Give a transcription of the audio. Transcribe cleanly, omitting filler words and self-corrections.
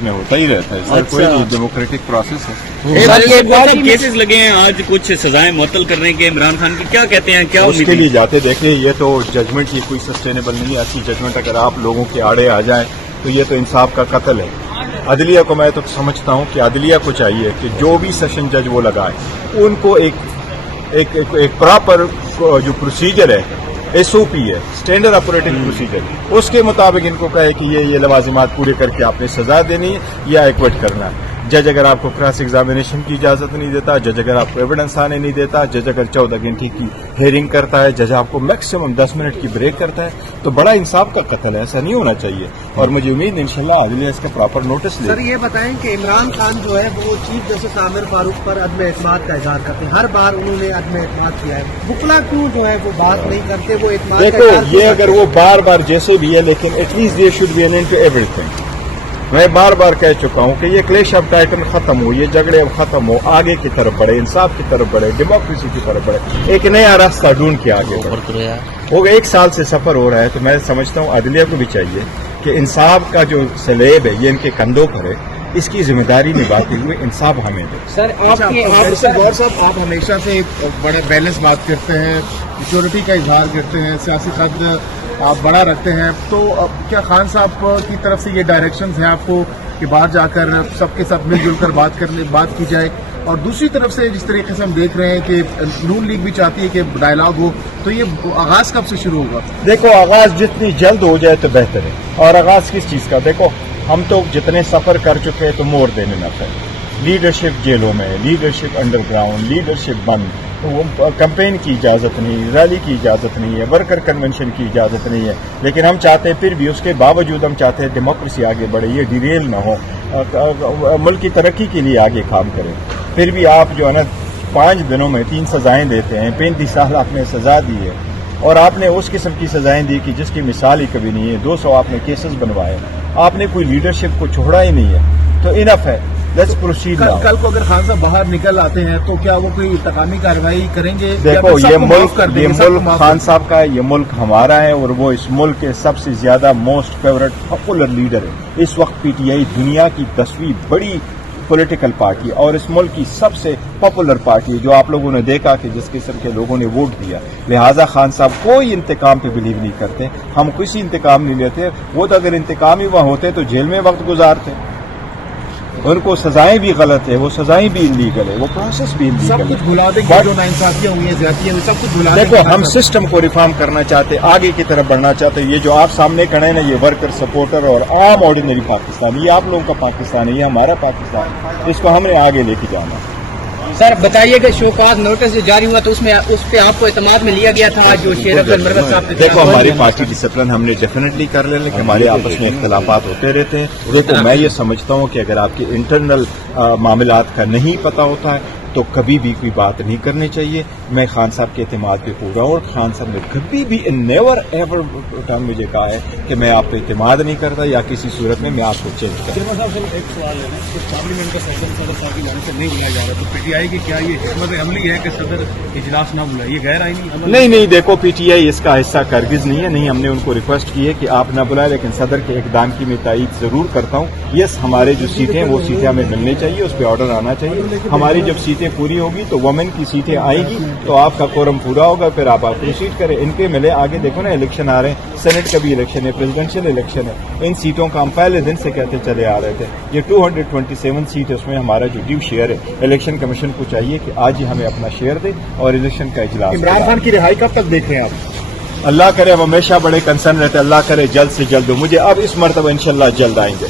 में होता ही रहता है सर, कोई डेमोक्रेटिक प्रोसेस है। सर केसेस लगे हैं आज, कुछ सजाएं मुअत्तल करने के इमरान खान की, क्या कहते हैं, क्या उसके लिए जाते देखिए, ये तो जजमेंट ही कोई सस्टेनेबल नहीं है। ऐसी जजमेंट अगर आप लोगों के आड़े आ जाए तो ये तो इंसाफ का कत्ल है। अदलिया को मैं तो समझता हूँ कि अदलिया को चाहिए कि जो भी सेशन जज वो लगाए उनको एक प्रॉपर जो प्रोसीजर है, एसओपी है, स्टैंडर्ड ऑपरेटिंग प्रोसीजर, उसके मुताबिक इनको कहे कि ये लवाजिमात पूरे करके आपने सजा देनी है या एक्विट करना है। जज अगर आपको क्रॉस एग्जामिनेशन की इजाजत नहीं देता, जज अगर आपको एविडेंस आने नहीं देता, जज अगर 14 घंटे की हेयरिंग करता है, जज आपको मैक्सिमम 10 मिनट की ब्रेक करता है, तो बड़ा इंसाफ का कत्ल है। ऐसा नहीं होना चाहिए और मुझे उम्मीद इंशाल्लाह अदलिया इसका प्रॉपर नोटिस ले। सर ये बताएं कि इमरान खान जो है वो चीफ जस्टिस आमिर फारूक पर अदम एतमाद का इजहार करते हैं, हर बार उन्होंने अदम एतमाद किया है, बुकला क्यों जो है वो बात नहीं करते, वो एतमाद देखो ये अगर वो बार बार जैसे भी है, लेकिन at least there should be an end to everything. मैं बार बार कह चुका हूं कि ये क्लेश ऑफ टाइटन खत्म हो, ये झगड़े अब खत्म हो, आगे की तरफ बढ़े, इंसाफ की तरफ बढ़े, डेमोक्रेसी की तरफ बढ़े, एक नया रास्ता ढूंढ के आगे बढ़े। हो गया 1 साल से सफर हो रहा है, तो मैं समझता हूं अदलिया को भी चाहिए कि इंसाफ का जो सलेब है ये इनके कंधों पर है, इसकी जिम्मेदारी निभाते हुए इंसाफ हमें दे। सर गौर साहब, आप हमेशा से बड़े बैलेंस बात करते हैं, सिक्योरिटी का इजहार करते हैं, सियासी कद आप बड़ा रखते हैं, तो क्या खान साहब की तरफ से ये डायरेक्शंस हैं आपको कि बाहर जाकर सबके साथ मिलजुल कर बात की जाए, और दूसरी तरफ से जिस तरीके से हम देख रहे हैं कि नून लीग भी चाहती है कि डायलॉग हो, तो ये आगाज कब से शुरू होगा? देखो आगाज जितनी जल्द हो जाए तो बेहतर है। और आगाज किस चीज का? देखो हम तो जितने सफर कर चुके हैं तो मोर देने न है। लीडरशिप जेलों में, लीडरशिप अंडरग्राउंड, लीडरशिप बंद, कैंपेन की इजाजत नहीं, रैली की इजाजत नहीं है, वर्कर कन्वेंशन की इजाजत नहीं है, लेकिन हम चाहते हैं फिर भी उसके बावजूद हम चाहते हैं डेमोक्रेसी आगे बढ़े, ये डिरेल ना हो, मुल्क की तरक्की के लिए आगे काम करें। फिर भी आप जो है ना 5 दिनों में 3 सजाएं देते हैं, 35 साल आपने सजा दी है और आपने उस किस्म की सजाएं दी कि जिसकी मिसाल ही कभी नहीं है। 200 आपने केसेस बनवाए, आपने कोई लीडरशिप को छोड़ा ही नहीं है, तो इनफ है, लेट्स प्रोसीड। कल को अगर खान साहब बाहर निकल आते हैं तो क्या वो कोई इंतकामी कार्रवाई करेंगे? देखो ये मुल्क खान साहब का है, ये मुल्क हमारा है और वो इस मुल्क के सबसे ज्यादा मोस्ट फेवरेट पॉपुलर लीडर है। इस वक्त पीटीआई दुनिया की 10वीं बड़ी पॉलिटिकल पार्टी और इस मुल्क की सबसे पॉपुलर पार्टी, जो आप लोगों ने देखा कि जिस किस्म के लोगों ने वोट दिया। लिहाजा खान साहब कोई इंतकाम पे बिलीव नहीं करते, हम किसी इंतकाम नहीं लेते। वो तो अगर इंतकाम ही वहां होते तो जेल में वक्त गुजारते। उनको सजाएं भी गलत है, वो सजाएं भी इलीगल है, वो प्रोसेस भी इलीगल है। सब कुछ भुला देंगे, जो नाइंसाफियां हुई हैं, ज्यादतियां हुई, सब कुछ भुला देंगे। देखो हम सिस्टम को रिफॉर्म करना चाहते, आगे की तरफ बढ़ना चाहते। ये जो आप सामने खड़े हैं ना, ये वर्कर, सपोर्टर और आम ऑर्डिनरी पाकिस्तान, ये आप लोगों का पाकिस्तान है, ये हमारा पाकिस्तान है, इसको हमने आगे लेके जाना। सर बताइए कि शोकाज नोटिस जो जारी हुआ तो उसमें उस पे आपको एतमाद में लिया गया था, जो शेर अफजल मरवत साहब? देखो हमारी पार्टी डिसिप्लिन हमने डेफिनेटली कर ले, लेकिन हमारे आपस में इख्तलाफात होते रहते हैं। देखो मैं ये समझता हूँ कि अगर आपके इंटरनल मामलात का नहीं पता होता है तो कभी भी कोई बात नहीं करनी चाहिए। मैं खान साहब के एतमाद पे पूरा हूँ और खान साहब ने कभी भी नेवर एवर टाइम मुझे कहा है कि मैं आप पे एतमाद नहीं करता या किसी सूरत में मैं आपको चेंज करता। एक सवाल है ना, तो पार्लियामेंट का सेशन सदर साहब की जाने से नहीं बुलाया जा रहा, तो पीटीआई की क्या ये हिकमत अमली है कि सदर इजलास ना बुलाए? ये गैर आईनी नहीं, देखो पीटीआई इसका हिस्सा कारगिज नहीं है। नहीं, हमने उनको रिक्वेस्ट की है कि आप ना बुलाए, लेकिन सदर के इकदाम की मैं तायीद जरूर करता हूँ। यस, हमारे जो सीटें वो सीटें हमें मिलनी चाहिए, उस पर ऑर्डर आना चाहिए। हमारी जब सीटें पूरी होगी तो वुमेन की सीटें आएगी तो आपका कोरम पूरा होगा, फिर आप प्रोसीड करें। इनके मिले आगे देखो ना, इलेक्शन आ रहे हैं, सेनेट का भी इलेक्शन है, प्रेसिडेंशियल इलेक्शन है। इन सीटों का हम पहले दिन से कहते चले आ रहे थे। ये 227 सीट है, उसमें हमारा जो ड्यू शेयर है, इलेक्शन कमीशन को चाहिए कि आज ही हमें अपना शेयर दे और इलेक्शन का इजलास। इमरान खान की रिहाई कब तक देख रहे हैं आप? अल्लाह करे, हम हमेशा बड़े कंसर्न रहते हैं, अल्लाह करे जल्द से जल्द हो। मुझे अब इस मरतबा इंशाल्लाह जल्द आएंगे।